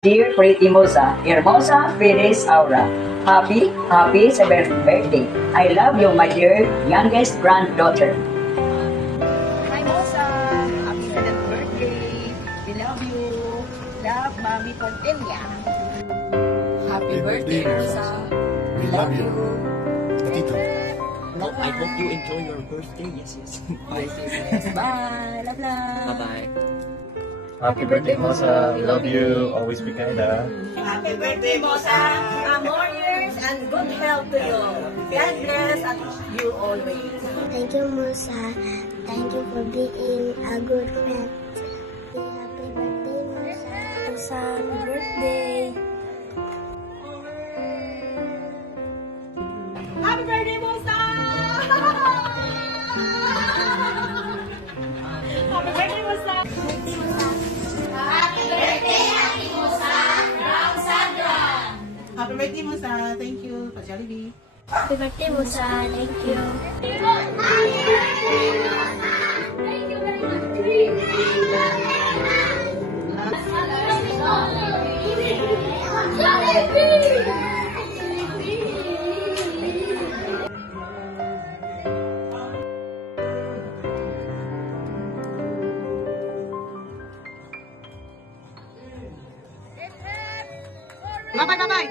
Dear Pretty Mosa, Hermosa Feliz Aura, happy 7th birthday. I love you, my dear youngest granddaughter. Hi, Mosa! Happy 7th birthday! We love you! Love, Mami Pontella. Happy birthday, Mosa! We love you. Tito. Well, I hope you enjoy your birthday. Yes. Yes. Bye! Love, love! Bye-bye. Happy birthday, Mosa. We love you. Always be kind, ha? Happy birthday, Mosa! More years and good health to you. God bless and you always. Thank you, Musa. Thank you for being a good friend. Happy birthday, Musa. Musa, happy birthday. Happy birthday, Mosa! Happy birthday, Mosa! Happy birthday, Musa. Thank you. Pa-Jollibee. Happy birthday, Musa. Thank you. Bye-bye, bye-bye.